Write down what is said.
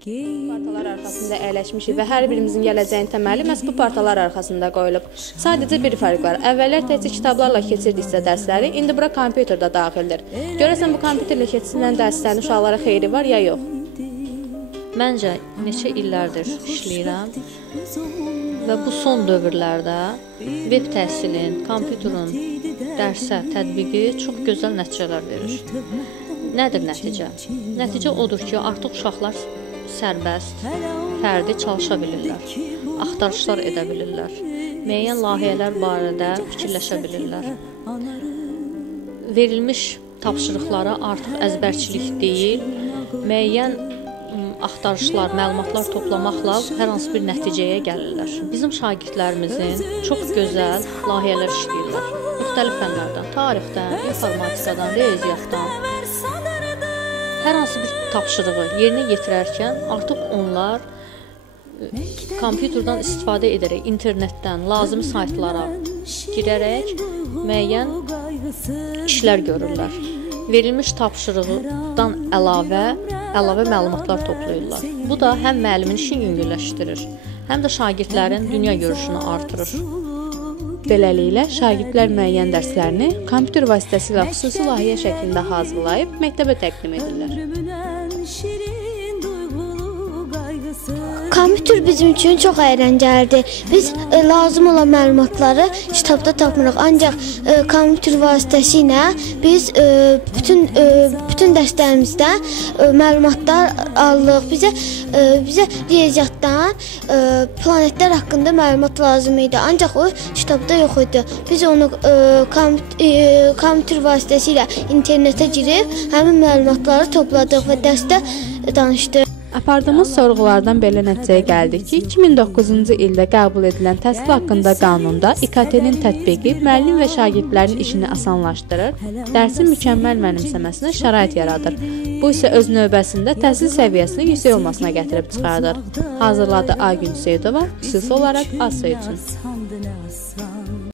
Partalar arxasında əyləşmişik və hər birimizin gələcəyin təməli məhz bu partalar arxasında qoyulub. Sadəcə bir fərq var. Əvvəllər təkcə kitablarla keçirdiksə dərsləri, indi bura kompüter də daxildir. Görəsən bu kompüterlə keçirilən dərslərin uşaqlara xeyri var ya yox? Məncə neçə illərdir işləyirəm və bu son dövrlərdə web təhsilin, kompüterin dərsə tətbiqi çox gözəl nəticələr verir. Nədir nəticə? Nəticə odur ki, artıq uşaqlar sərbəst, fərdi çalışa bilirlər, axtarışlar edə bilirlər, müəyyən layihələr barədə fikirləşə bilirlər. Verilmiş tapşırıqlara artıq əzbərçilik deyil, müəyyən axtarışlar, məlumatlar toplamaqla hər hansı bir nəticəyə gəlirlər. Bizim şagirdlərimizin çox gözəl layihələr işləyirlər. Müxtəlif fənlərdən, tarixdən, informatikadan, riyaziyyatdan. Hər hansı bir tapşırığı yerinə yetirərkən artıq onlar kompüterdən istifadə edərək, internetdən, lazımi saytlara girərək müəyyən işlər görürlər. Verilmiş tapşırıqdan əlavə məlumatlar toplayırlar. Bu da həm müəllimin işini yüngülləşdirir, həm də şagirdlərin dünya görüşünü artırır. Beləliklə, şagirdlər müəyyən dərslərini kompüter vasitəsilə xüsusi layihə şəklində hazırlayıb məktəbə təqdim edirlər. Kompüter bizim üçün çox əyləncəlidir. Biz lazım olan məlumatları kitabda tapmırıq. Ancaq kompüter vasitəsilə biz bütün dərslərimizdən məlumatlar alırıq. Bizə riyaziyyatdan planetlər haqqında məlumat lazım idi. Ancaq o kitabda yox idi. Biz onu kompüter vasitəsilə internetə girib həmin məlumatları topladıq və dərsdə danışdıq. Apardığımız sorğulardan belə nəticəyə gəldik ki, 2009-cu ildə qəbul edilən təhsil haqqında qanunda İKT-nin tətbiqi müəllim və şagirdlərin işini asanlaşdırır, dərsin mükəmməl mənimsəməsinə şərait yaradır. Bu isə öz növbəsində təhsil səviyyəsinin yüksək olmasına gətirib çıxardır. Hazırladı Aygün Seyidova, xüsusi olaraq ASA üçün.